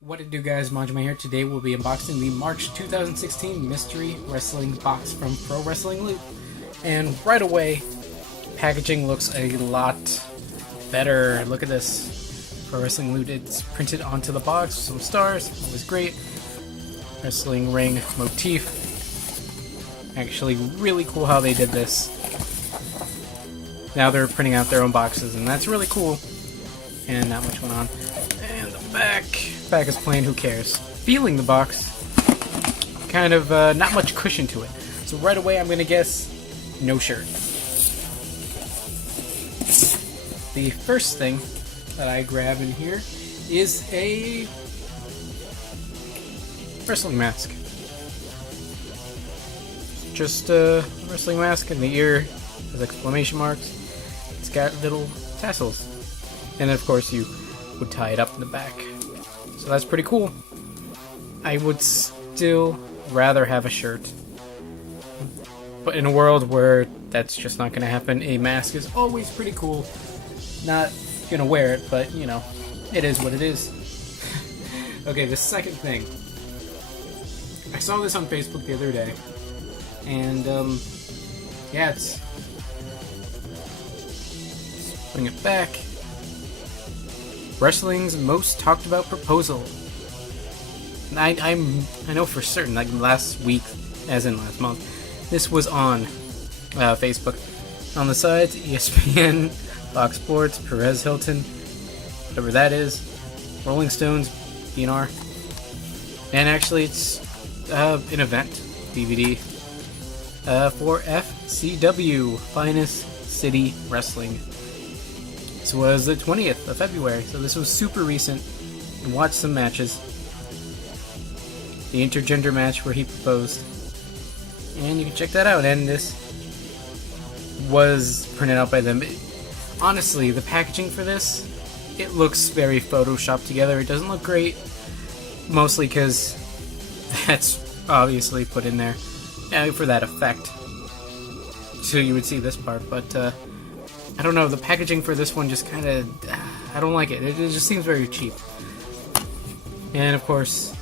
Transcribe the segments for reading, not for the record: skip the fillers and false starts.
What it do, guys? Majima here. Today we'll be unboxing the March 2016 Mystery Wrestling Box from Pro Wrestling Loot. And right away, packaging looks a lot better. Look at this. Pro Wrestling Loot, it's printed onto the box with some stars. Always great. Wrestling ring motif. Actually really cool how they did this. Now they're printing out their own boxes, and that's really cool. And not much went on. And the back is plain, who cares? Feeling the box, kind of not much cushion to it. So right away I'm going to guess no shirt. The first thing that I grab in here is a wrestling mask. Just a wrestling mask, and the ear has exclamation marks. It's got little tassels. And of course you would tie it up in the back. So that's pretty cool. I would still rather have a shirt. But in a world where that's just not going to happen, a mask is always pretty cool. Not going to wear it, but you know, it is what it is. Okay, the second thing. I saw this on Facebook the other day. And, yeah, let's bring it back. Wrestling's most talked about proposal. And I know for certain, like last week, as in last month, this was on Facebook. On the sides, ESPN, Fox Sports, Perez Hilton, whatever that is, Rolling Stones, BNR, and actually it's an event DVD for FCW, Finest City Wrestling. This was the 20th of February, so this was super recent. And watched some matches. The intergender match where he proposed. And you can check that out. And this was printed out by them. Honestly, the packaging for this, it looks very photoshopped together. It doesn't look great. Mostly because that's obviously put in there for that effect. So you would see this part, but I don't know, the packaging for this one just kind of, I don't like it. It just seems very cheap. And of course,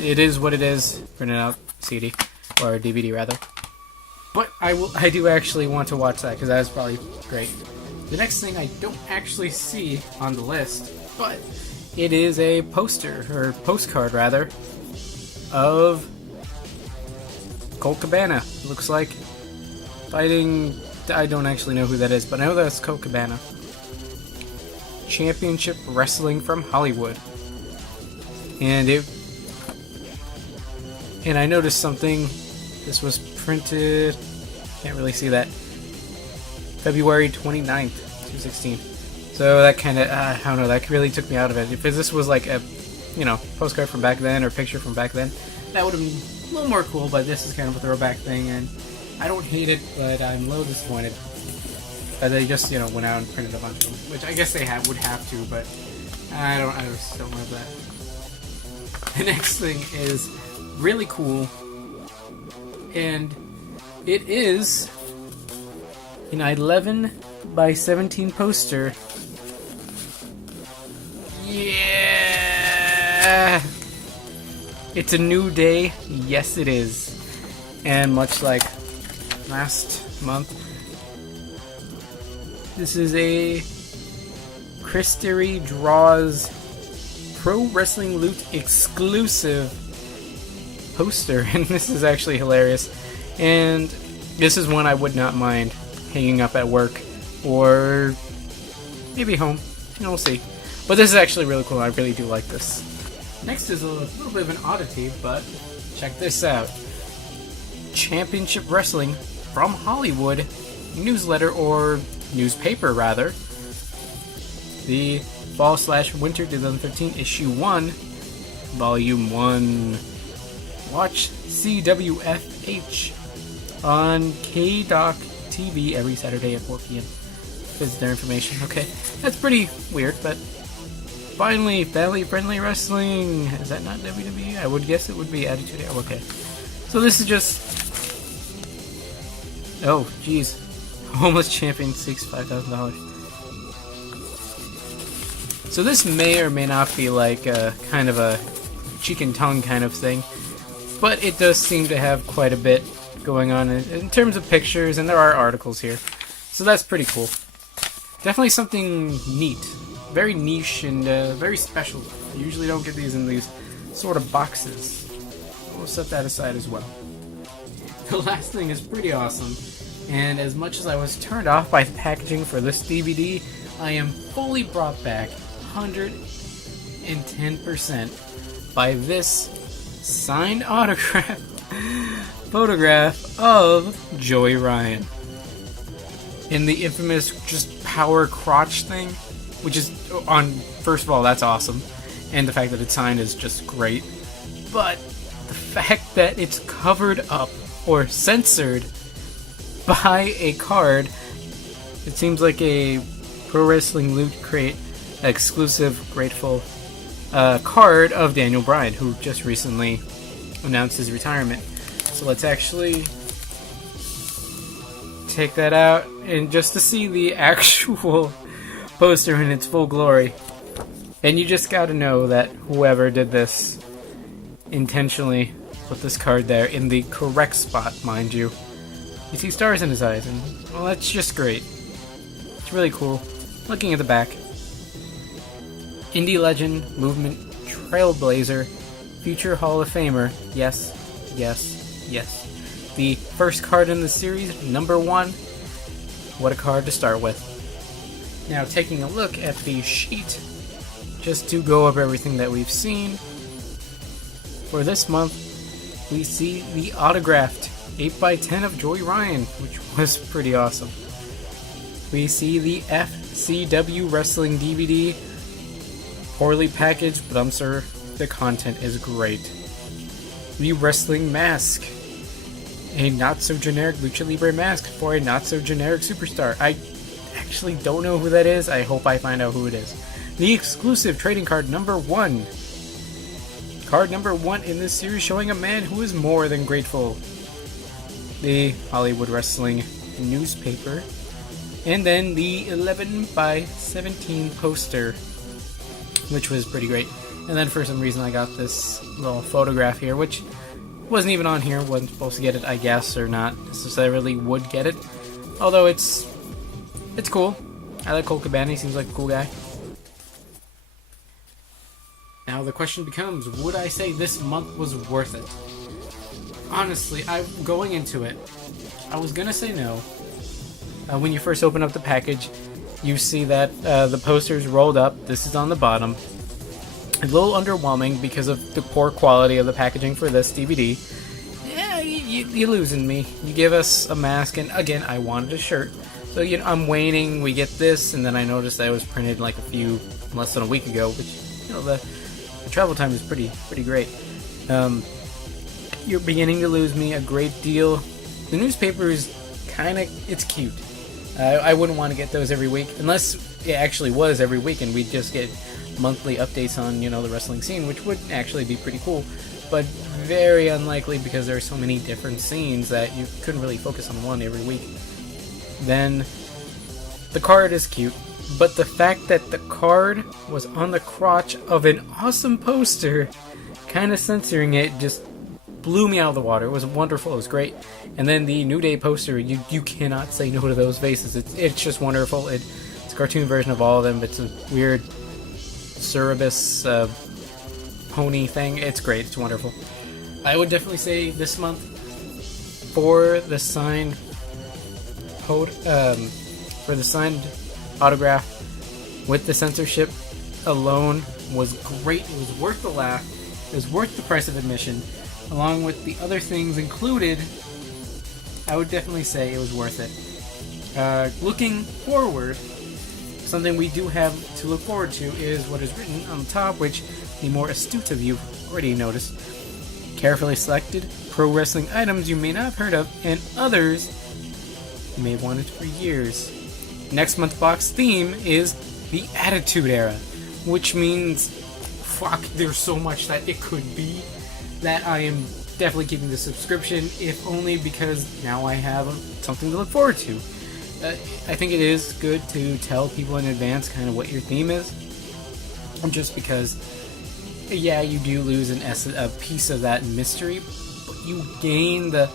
it is what it is. Printed out CD, or DVD rather. But I do actually want to watch that, because that is probably great. The next thing I don't actually see on the list, but it is a poster, or postcard rather, of Colt Cabana. It looks like fighting. I don't actually know who that is, but I know that's Colt Cabana. Championship Wrestling from Hollywood. And I noticed something. This was printed, can't really see that, February 29th, 2016. So that kind of, I don't know, that really took me out of it. If this was like a, you know, postcard from back then, or picture from back then, that would have been a little more cool, but this is kind of a throwback thing, and I don't hate it, but I'm a little disappointed. They just, you know, went out and printed a bunch of them, which I guess they would have to, but I just don't love that. The next thing is really cool, and it is an 11 by 17 poster. Yeah! It's a new day. Yes, it is. And much like last month, this is a Chris Terry Draws Pro Wrestling Loot exclusive poster, and this is actually hilarious. And this is one I would not mind hanging up at work, or maybe home. You know, we'll see. But this is actually really cool. I really do like this. Next is a little bit of an oddity, but check this out. Championship Wrestling from Hollywood newsletter, or newspaper rather. The Fall/Winter 2013 issue 1, volume 1. Watch CWFH on KDOC TV every Saturday at 4 p.m. Visit their information. Okay, that's pretty weird, but finally, family-friendly wrestling. Is that not WWE? I would guess it would be Attitude Era. Okay, so this is just, oh, jeez. Homeless champion seeks $5,000. So this may or may not be like a kind of a cheek and tongue kind of thing, but it does seem to have quite a bit going on in terms of pictures, and there are articles here. So that's pretty cool. Definitely something neat. Very niche and very special. You usually don't get these in these sort of boxes. We'll set that aside as well. The last thing is pretty awesome, and as much as I was turned off by the packaging for this DVD, I am fully brought back 110% by this signed autograph photograph of Joey Ryan. In the infamous just power crotch thing, which is, first of all, that's awesome, and the fact that it's signed is just great, but the fact that it's covered up or censored by a card, it seems like a Pro Wrestling Loot Crate exclusive grateful card of Daniel Bryan, who just recently announced his retirement. So let's actually take that out, and just to see the actual poster in its full glory. And you just gotta know that whoever did this intentionally put this card there in the correct spot, mind you. You see stars in his eyes, and well, that's just great. It's really cool. Looking at the back, indie legend, movement, trailblazer, future Hall of Famer, yes, yes, yes. The first card in the series, number 1. What a card to start with. Now, taking a look at the sheet, just to go over everything that we've seen, for this month, we see the autographed 8x10 of Joey Ryan, which was pretty awesome. We see the FCW Wrestling DVD, poorly packaged, but I'm sure the content is great. The Wrestling Mask, a not-so-generic Lucha Libre mask for a not-so-generic superstar. I actually don't know who that is. I hope I find out who it is. The exclusive trading card number 1. Card number 1 in this series, showing a man who is more than grateful. The Hollywood Wrestling newspaper. And then the 11x17 poster, which was pretty great. And then for some reason I got this little photograph here, which wasn't even on here. Wasn't supposed to get it, I guess, or not necessarily would get it. Although it's cool. I like Colt Cabana. He seems like a cool guy. Now the question becomes, would I say this month was worth it? Honestly, going into it, I was gonna say no. When you first open up the package, you see that the poster's rolled up. This is on the bottom. A little underwhelming because of the poor quality of the packaging for this DVD. Yeah, you're losing me. You give us a mask, and again, I wanted a shirt. So I'm waiting, we get this, and then I noticed that it was printed like less than a week ago, which, the travel time is pretty great. You're beginning to lose me a great deal. The newspaper is it's cute. I wouldn't want to get those every week, unless it actually was every week and we'd just get monthly updates on, the wrestling scene, which would actually be pretty cool, but very unlikely because there are so many different scenes that you couldn't really focus on one every week. Then, the card is cute, but the fact that the card was on the crotch of an awesome poster, kind of censoring it, just blew me out of the water. It was wonderful, it was great. And then the New Day poster, you cannot say no to those faces. It's just wonderful. It's a cartoon version of all of them. It's a weird Cerebus pony thing. It's great. It's wonderful. I would definitely say this month for the signed autograph with the censorship alone was great. It was worth the laugh. It was worth the price of admission. Along with the other things included, I would definitely say it was worth it. Looking forward, something we do have to look forward to is what is written on the top, which the more astute of you already noticed. Carefully selected pro wrestling items you may not have heard of, and others you may have wanted for years. Next month's box theme is the Attitude Era, which means, there's so much that it could be that I am definitely keeping the subscription, if only because now I have something to look forward to. I think it is good to tell people in advance kind of what your theme is. just because, yeah, you do lose a piece of that mystery, but you gain the,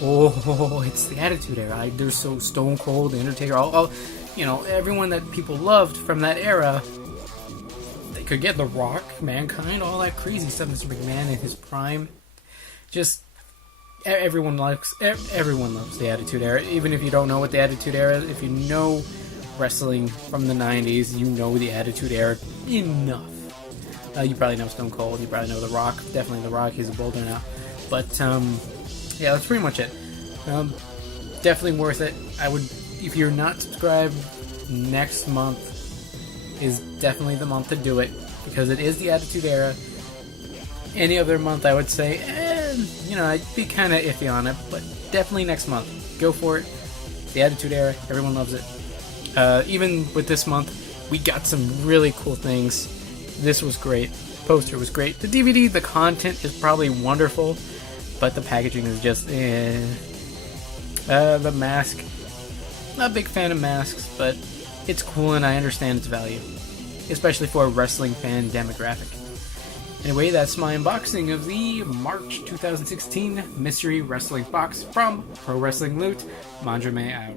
oh, it's the Attitude Era. There's so Stone Cold, The Undertaker, all, everyone that people loved from that era. They could get The Rock, Mankind, all that crazy stuff. Mr. McMahon in his prime. Just everyone loves the Attitude Era. Even if you don't know what the Attitude Era is, if you know wrestling from the 90s, you know the Attitude Era enough. You probably know Stone Cold, you probably know The Rock. Definitely The Rock, he's a boulder now. But, yeah, that's pretty much it. Definitely worth it. I would, if you're not subscribed, next month is definitely the month to do it, because it is the Attitude Era. Any other month, I would say, I'd be kind of iffy on it, but definitely next month. Go for it. The Attitude Era, everyone loves it. Even with this month, we got some really cool things. This was great. Poster was great. The DVD, the content is probably wonderful, but the packaging is just the mask, not a big fan of masks, but it's cool and I understand its value, especially for a wrestling fan demographic. Anyway, that's my unboxing of the March 2016 Mystery Wrestling Box from Pro Wrestling Loot. Mandrame out.